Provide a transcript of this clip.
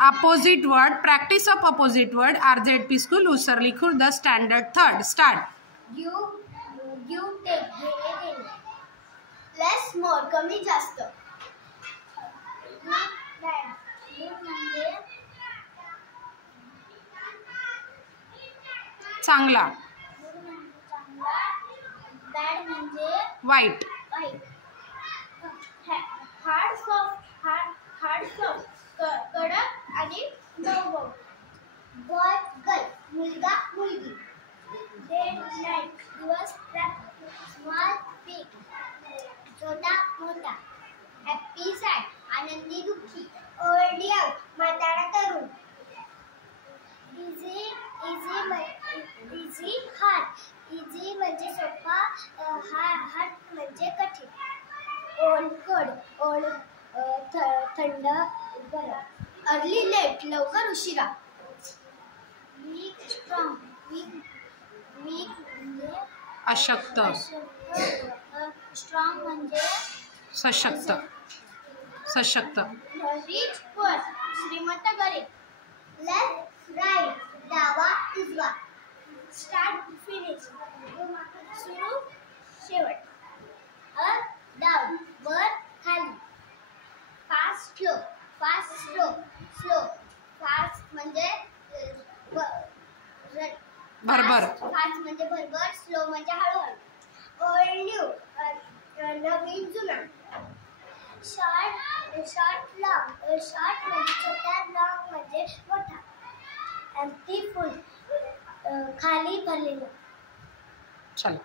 Opposite word, practice of opposite word. RZP School, Usarli Khurd, Standard 3rd. Start. Give, take, घेणे देणे. Less, more, कमी जास्त. Good, bad. Good म्हणजे चांगला. Good म्हणजे चांगला. Bad म्हणजे वाईट. Hard, soft, कडक आणि मऊ. Boy, girl, मुलगा, मुलगी. Day, night, दिवस, रात्र. Small, big, छोटा, मोठा. Happy, sad, आनंदी, दुःखी. Old, young, म्हातारा, तरुण. Easy, hard. Easy म्हणजे सोपा, hard म्हणजे कठीण. Old, cold, थंड, गरम. Early, late, लवकर, उशिरा. Weak, strong. Weak म्हणजे अशक्त. Strong म्हणजे सशक्त. Rich, poor, श्रीमंत, गरीब. Left, right, डावा, उजवा. Start, finish, सुरू, शेवट. Up, down, वर, खाली. Fast, slow. Fast म्हणजे भरभर. Fast म्हणजे भरभर, slow म्हणजे हळूहळू. Old, new, नवीन, जुना. Short, long. Short म्हणजे छोटा, long म्हणजे मोठा. Empty, full, खाली भरलेलं. चलो.